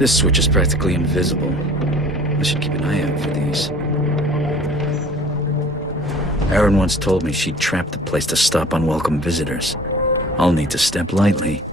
This switch is practically invisible. I should keep an eye out for these. Erin once told me she'd trapped the place to stop unwelcome visitors. I'll need to step lightly.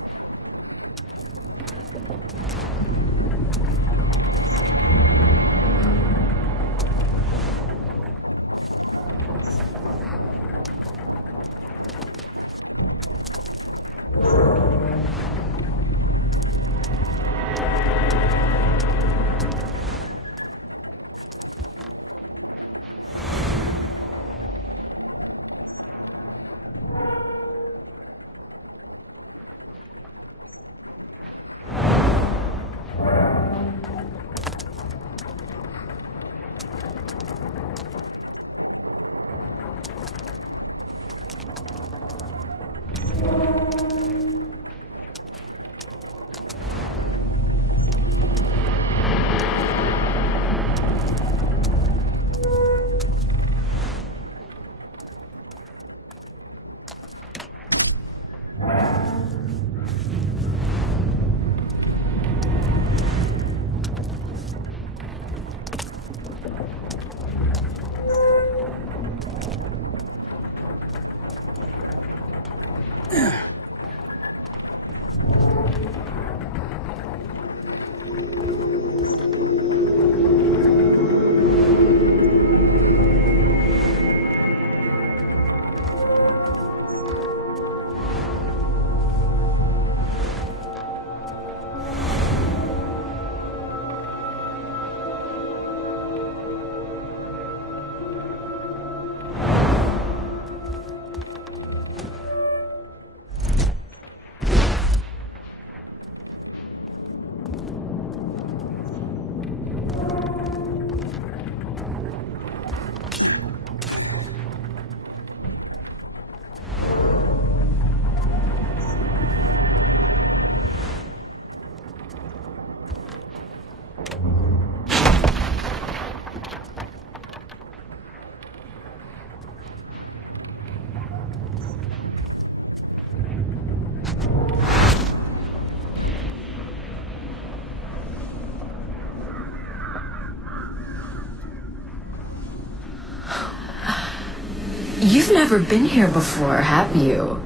You've never been here before, have you?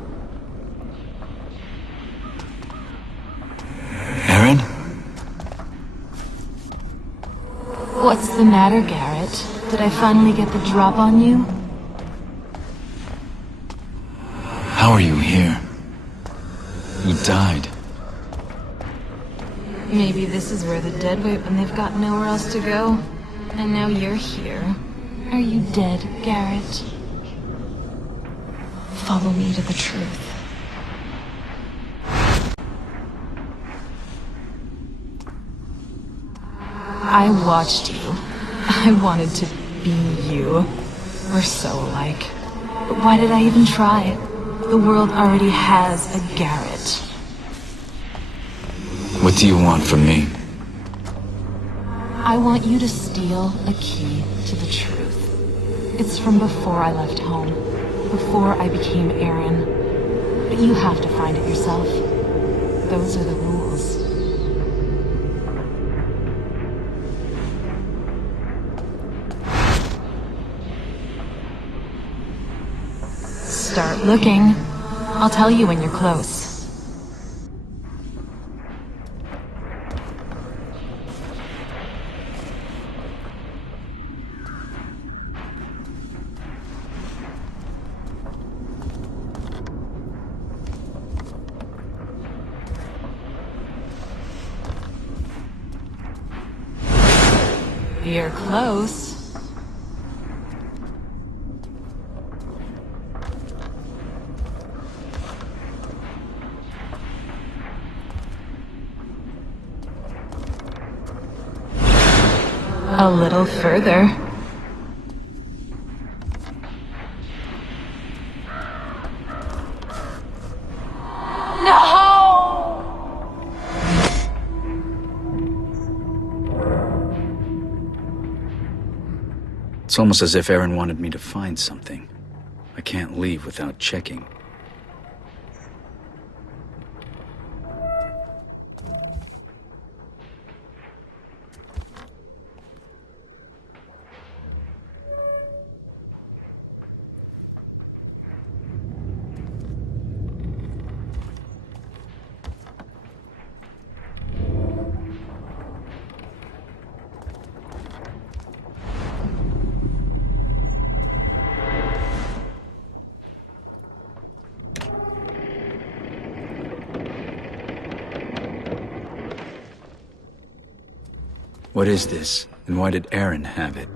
Erin? What's the matter, Garrett? Did I finally get the drop on you? How are you here? You died. Maybe this is where the dead wait when they've got nowhere else to go. And now you're here. Are you dead, Garrett? Follow me to the truth. I watched you. I wanted to be you. We're so alike. But why did I even try? The world already has a Garrett. What do you want from me? I want you to steal a key to the truth. It's from before I left home. Before I became Erin. But you have to find it yourself. Those are the rules. Start looking. I'll tell you when you're close. You're close. A little further. It's almost as if Erin wanted me to find something. I can't leave without checking. What is this, and why did Aaron have it?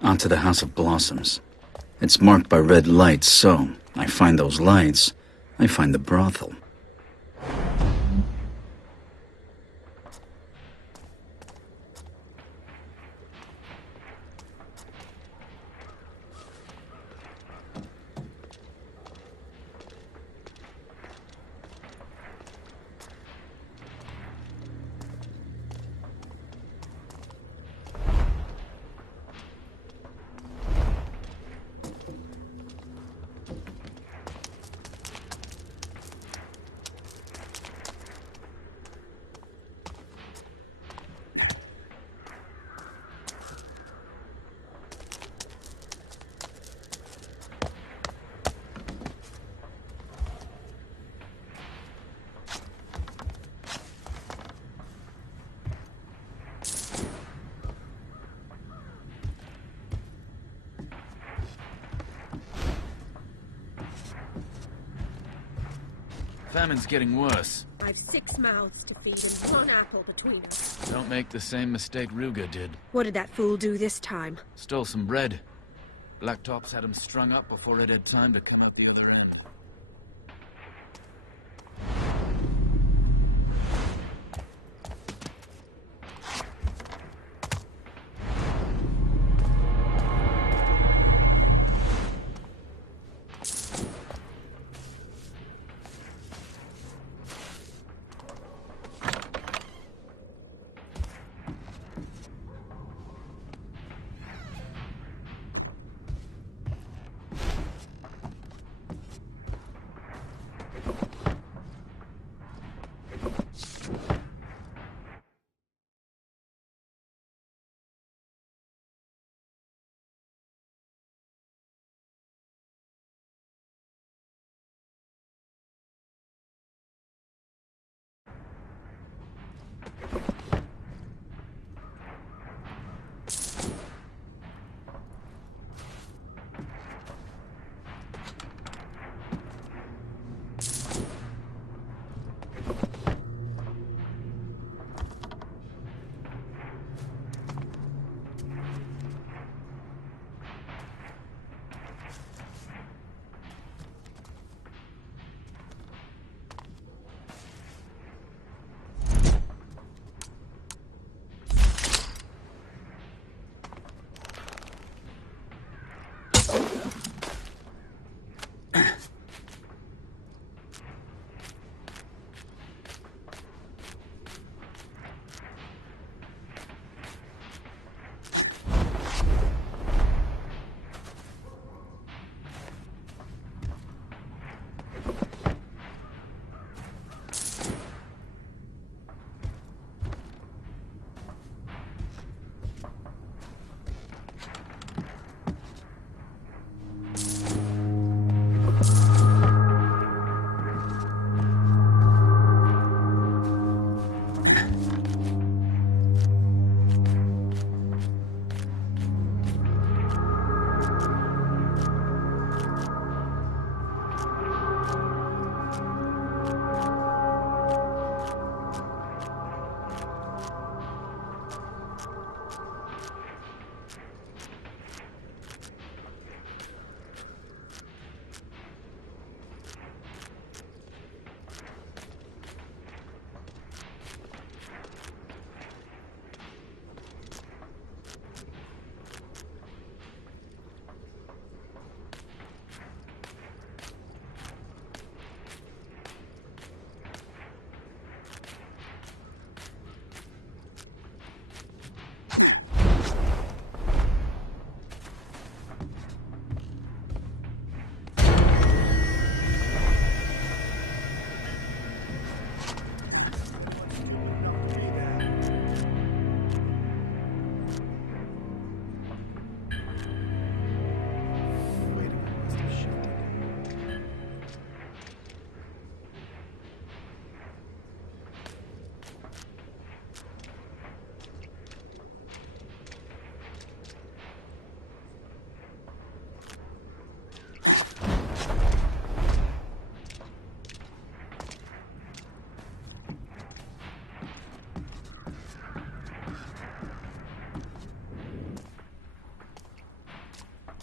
Onto the House of Blossoms. It's marked by red lights, so I find those lights, I find the brothel. Famine's getting worse. I've 6 mouths to feed and 1 apple between us. Don't make the same mistake Ruga did. What did that fool do this time? Stole some bread. Blacktops had him strung up before it had time to come out the other end.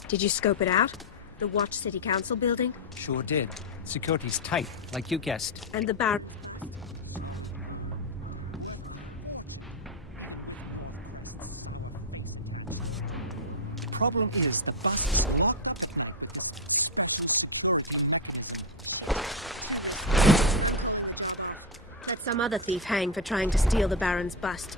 Did you scope it out? The Watch City Council building? Sure did. Security's tight, like you guessed. And the bar... Problem is, the bus is locked. Let some other thief hang for trying to steal the Baron's bust.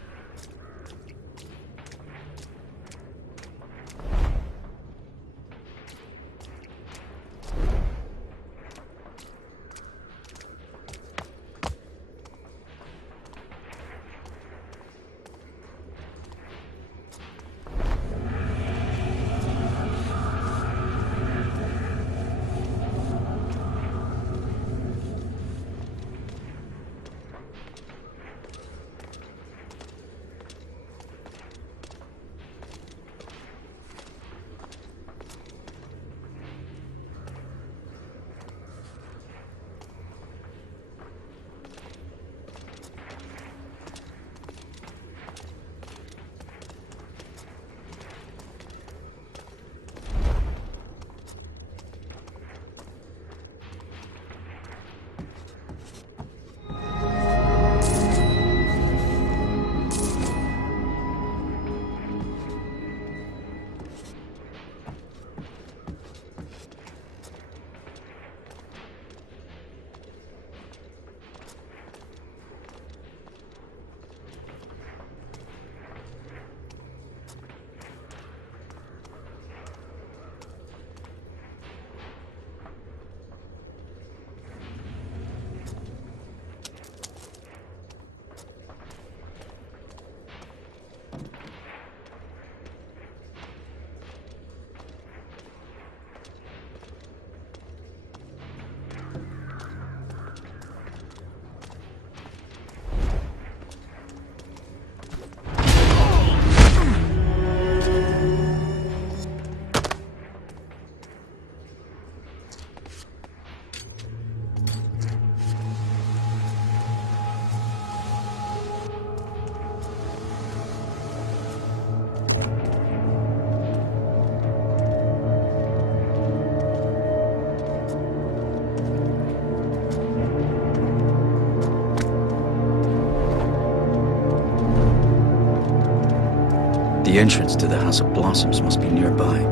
The entrance to the House of Blossoms must be nearby.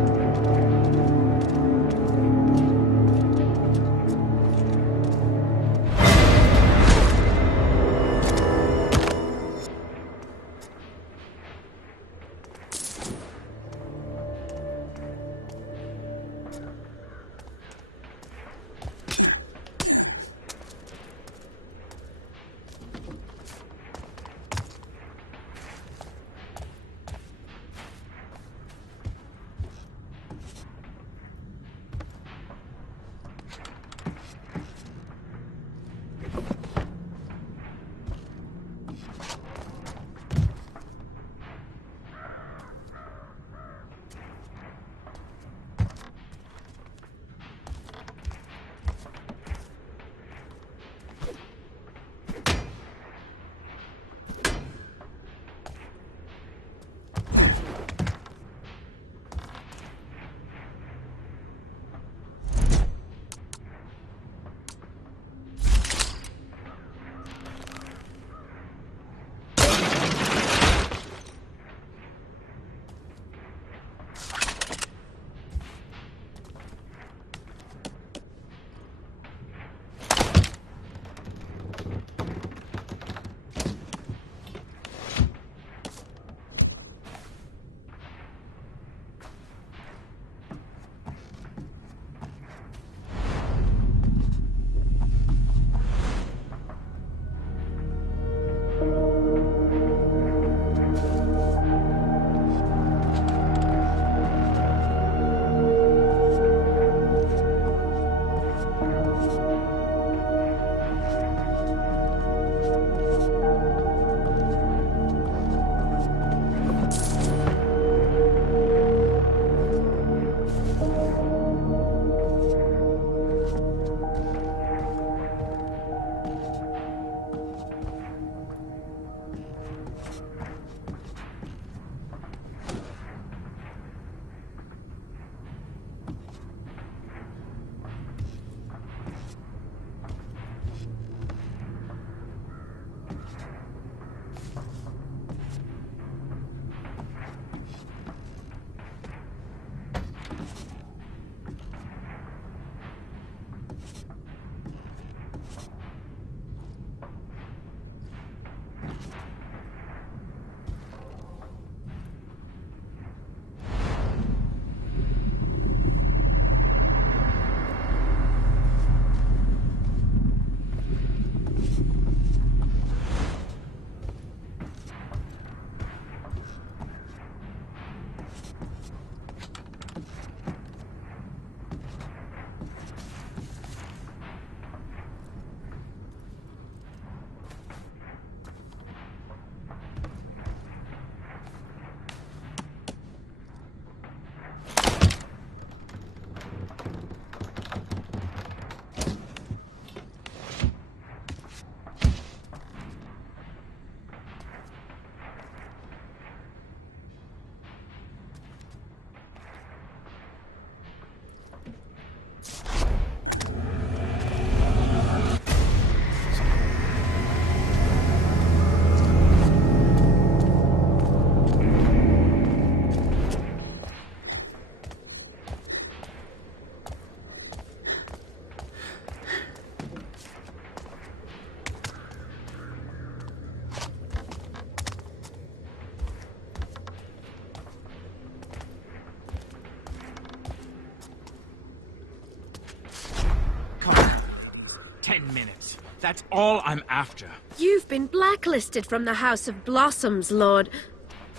That's all I'm after. You've been blacklisted from the House of Blossoms, Lord...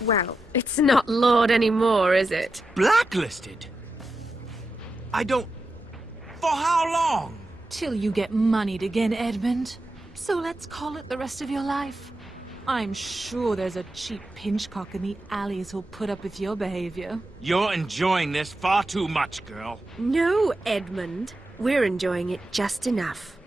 Well, it's not Lord anymore, is it? Blacklisted? I don't... For how long? Till you get moneyed again, Edmund. So let's call it the rest of your life. I'm sure there's a cheap pinchcock in the alleys who'll put up with your behavior. You're enjoying this far too much, girl. No, Edmund. We're enjoying it just enough.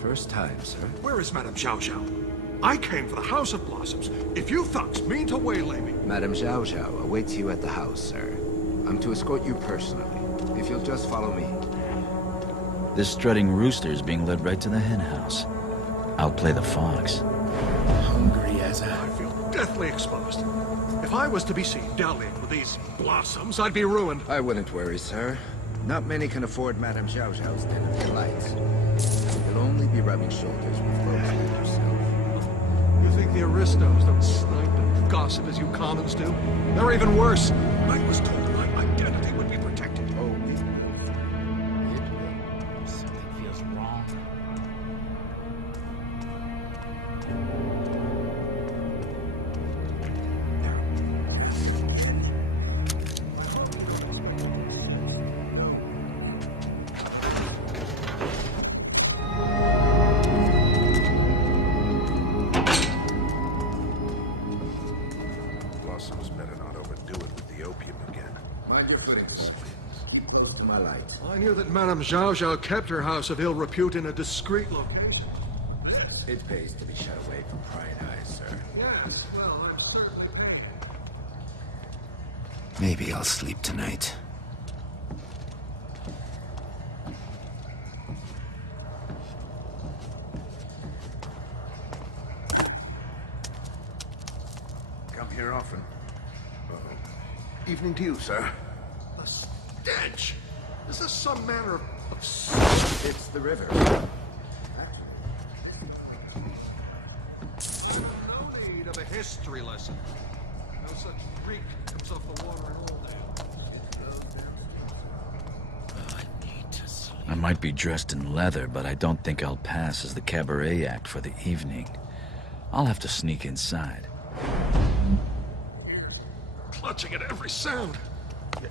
First time, sir. Where is Madame Zhao Zhao? I came for the House of Blossoms. If you thugs mean to waylay me... Madame Zhao Zhao awaits you at the house, sir. I'm to escort you personally, if you'll just follow me. This strutting rooster is being led right to the hen house. I'll play the fox. Hungry as a... I feel deathly exposed. If I was to be seen dallying with these blossoms, I'd be ruined. I wouldn't worry, sir. Not many can afford Madame Zhao Zhao's den of delights. You'll only be rubbing shoulders with folks like yourself. You think the aristos don't snipe and gossip as you commons do? They're even worse. I was told my identity would be protected. Oh, Something feels wrong. Blossoms better not overdo it with the opium again. mind your footings. Keep close to my light. I knew that Madame Zhao Zhao kept her house of ill repute in a discreet location. It pays to be shut away from prying eyes, sir. Yes, well, I'm certainly ready. Maybe I'll sleep tonight. Come here often. Evening to you, sir. A stench! Is this some manner of... It's the river. No need of a history lesson. No such reek comes off the water in Oldale. I might be dressed in leather, but I don't think I'll pass as the cabaret act for the evening. I'll have to sneak inside. Clutching at every sound.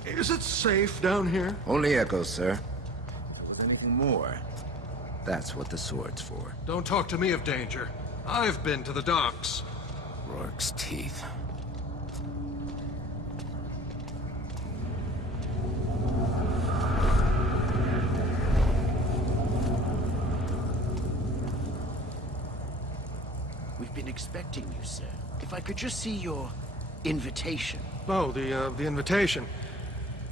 Is it safe down here? Only echoes, sir. If there was anything more, that's what the sword's for. Don't talk to me of danger. I've been to the docks. Rourke's teeth. We've been expecting you, sir. If I could just see your invitation. Oh, the invitation.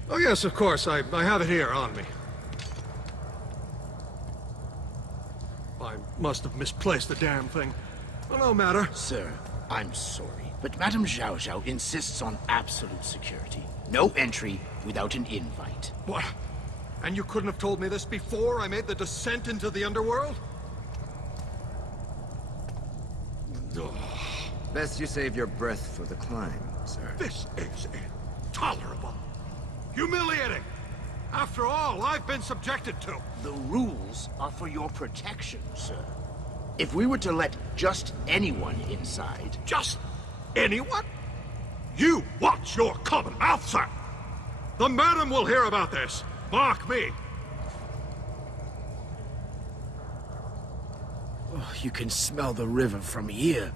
Oh, yes, of course. I have it here on me. I must have misplaced the damn thing. Well, no matter. Sir, I'm sorry, but Madame Zhao Zhao insists on absolute security. No entry without an invite. What? And you couldn't have told me this before I made the descent into the underworld? Ugh. Best you save your breath for the climb, sir. This is intolerable. Humiliating. After all I've been subjected to. The rules are for your protection, sir. If we were to let just anyone inside... Just anyone? You watch your common mouth, sir! The madam will hear about this. Mark me. Oh, you can smell the river from here.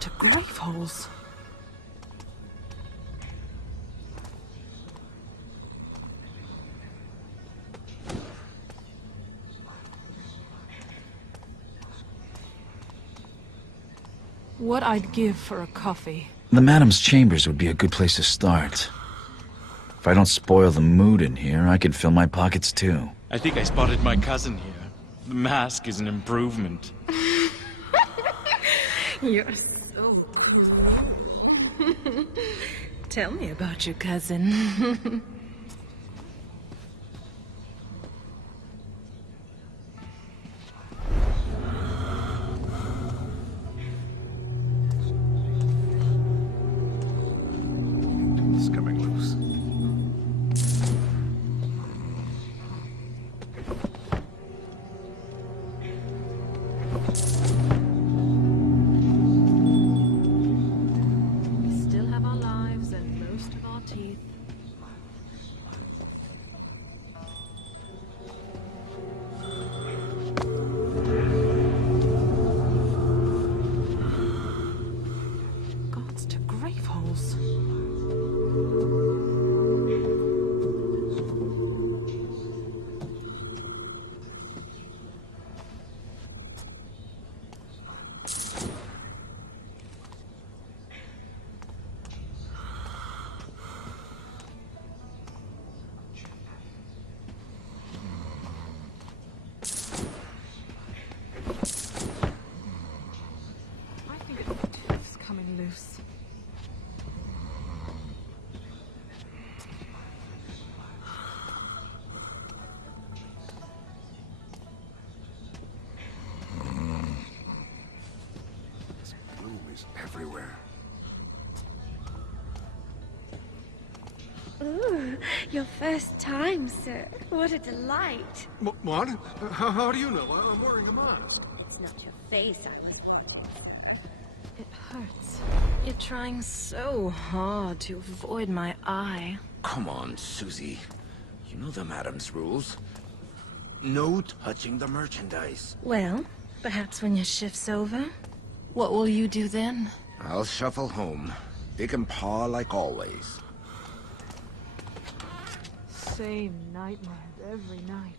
To grave holes. What I'd give for a coffee. The Madam's chambers would be a good place to start. If I don't spoil the mood in here, I could fill my pockets too. I think I spotted my cousin here. The mask is an improvement. You're so cool. Tell me about your cousin. It's coming loose. Loose. This gloom is everywhere. Ooh, your first time, sir. What a delight. What? How do you know? I'm wearing a mask. It's not your face, I mean. It hurts. You're trying so hard to avoid my eye. Come on, Susie. You know the Madam's rules. No touching the merchandise. Well, perhaps when your shift's over, what will you do then? I'll shuffle home. Dick and paw like always. Same nightmares every night.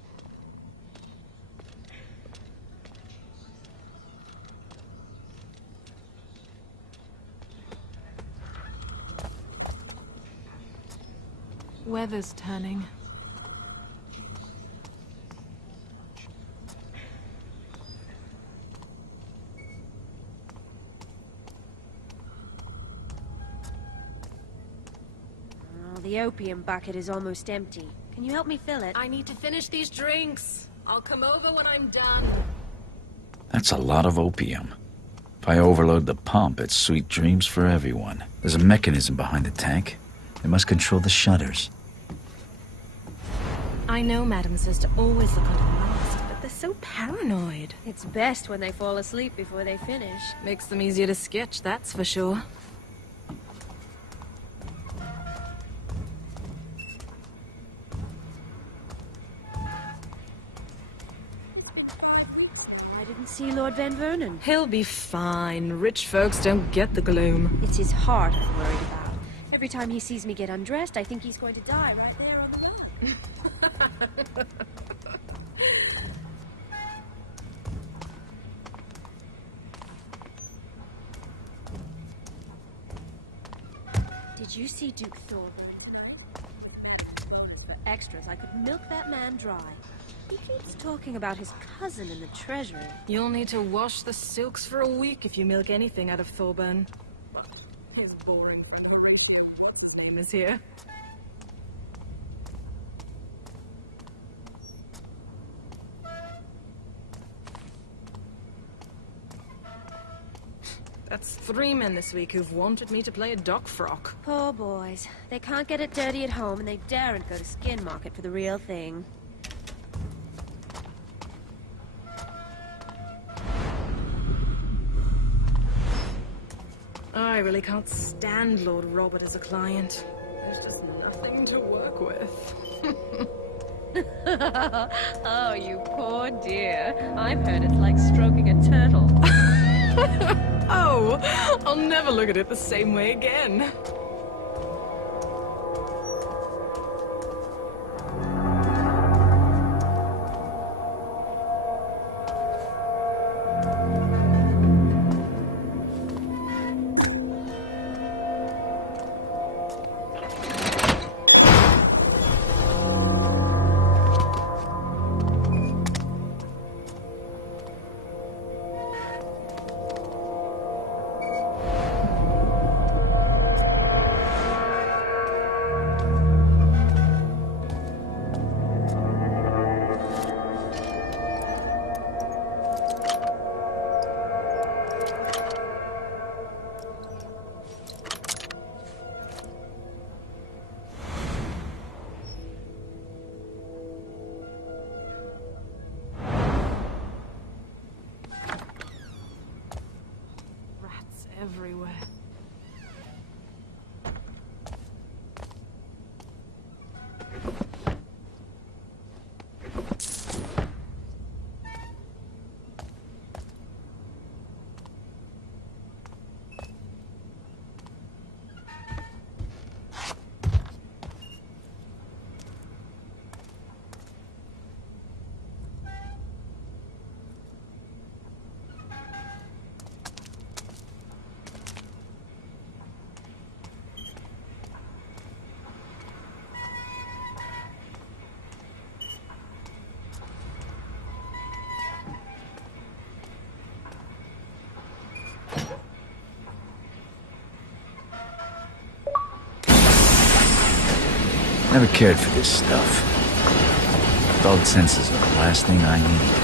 Weather's turning. Oh, the opium bucket is almost empty. Can you help me fill it? I need to finish these drinks. I'll come over when I'm done. That's a lot of opium. If I overload the pump, it's sweet dreams for everyone. There's a mechanism behind the tank. It must control the shutters. I know Madam says to always look under the mask, but they're so paranoid. It's best when they fall asleep before they finish. Makes them easier to sketch, that's for sure. I didn't see Lord Van Vernon. He'll be fine. Rich folks don't get the gloom. It's his heart I'm worried about. Every time he sees me get undressed, I think he's going to die right there on the rug. Did you see Duke Thornton? For extras, I could milk that man dry. He keeps talking about his cousin in the treasury. You'll need to wash the silks for a week if you milk anything out of Thorburn. But his boring friend, his name is here. That's 3 men this week who've wanted me to play a dock frock. Poor boys. They can't get it dirty at home, and they daren't go to Skin Market for the real thing. I really can't stand Lord Robert as a client. There's just nothing to work with. Oh, you poor dear. I've heard it's like stroking a turtle. Oh, I'll never look at it the same way again. Everywhere. Never cared for this stuff. Dulled senses are the last thing I need.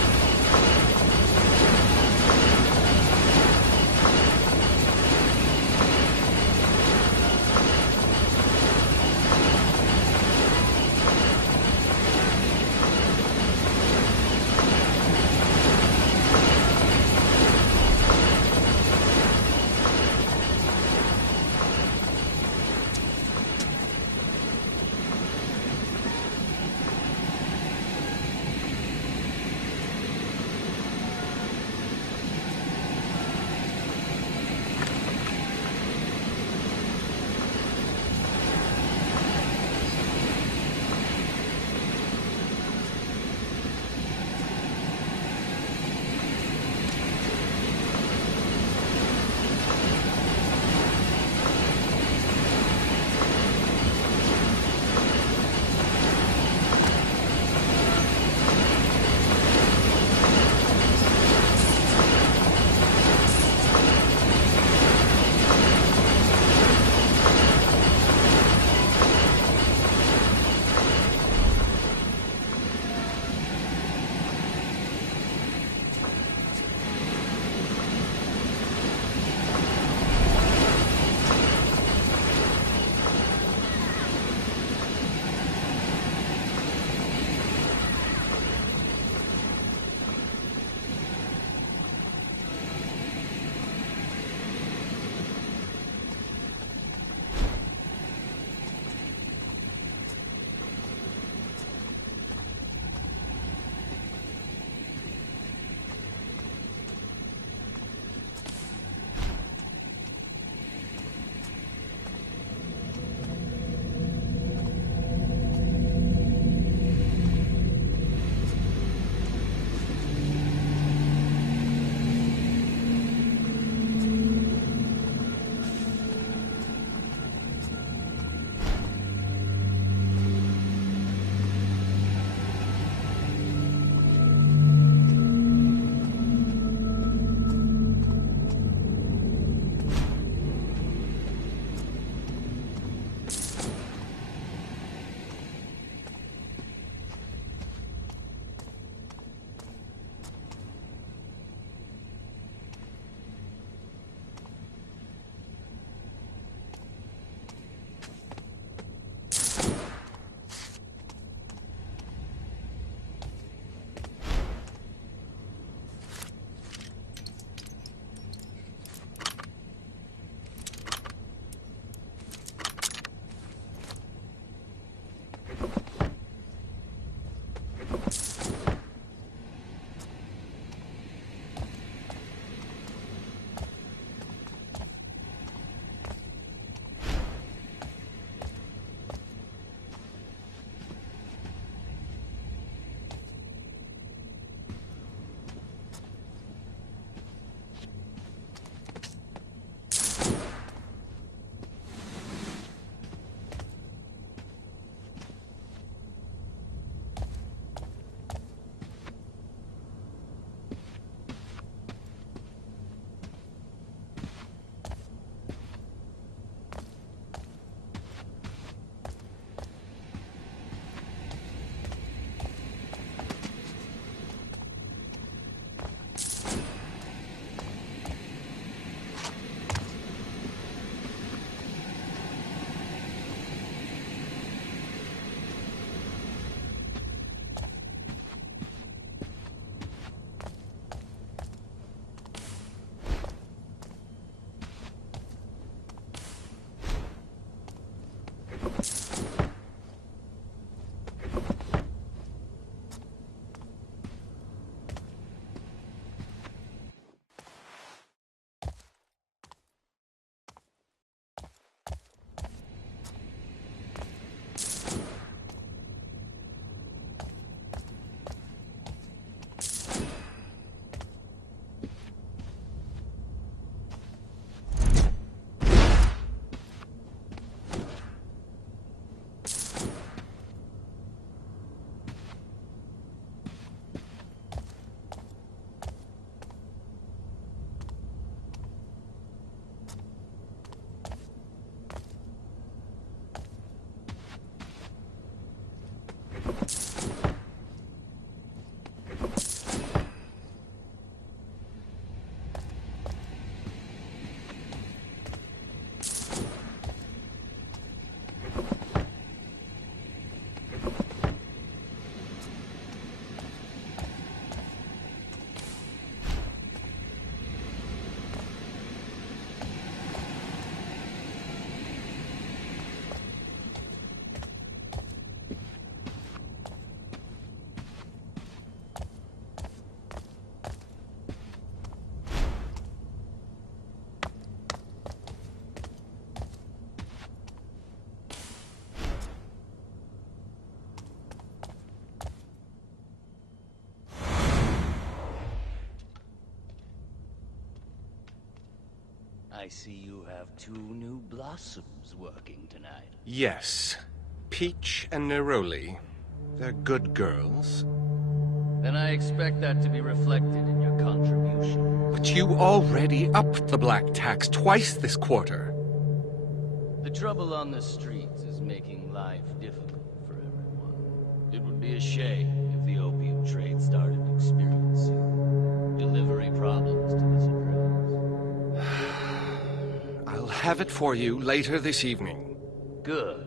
I see you have 2 new blossoms working tonight. Yes. Peach and Neroli. They're good girls. Then I expect that to be reflected in your contribution. But you already upped the black tax twice this quarter. The trouble on the streets is making life difficult for everyone. It would be a shame if the opium trade started experiencing delivery problems to this address. I'll have it for you later this evening. Good.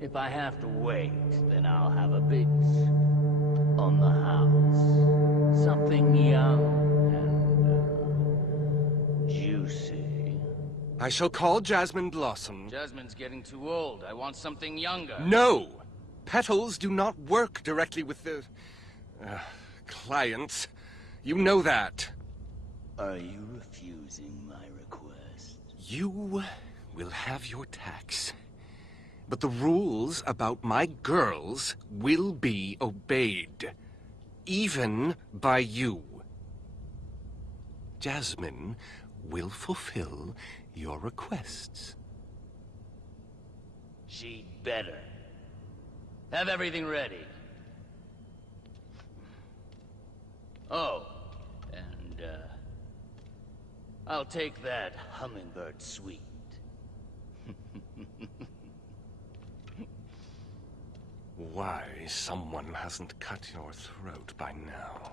If I have to wait, then I'll have a bit on the house. Something young and juicy. I shall call Jasmine Blossom. Jasmine's getting too old. I want something younger. No! Petals do not work directly with the... clients. You know that. Are you refusing my request? You will have your tax. But the rules about my girls will be obeyed. Even by you. Jasmine will fulfill your requests. She'd better. Have everything ready. Oh, and, I'll take that hummingbird sweet. Why someone hasn't cut your throat by now?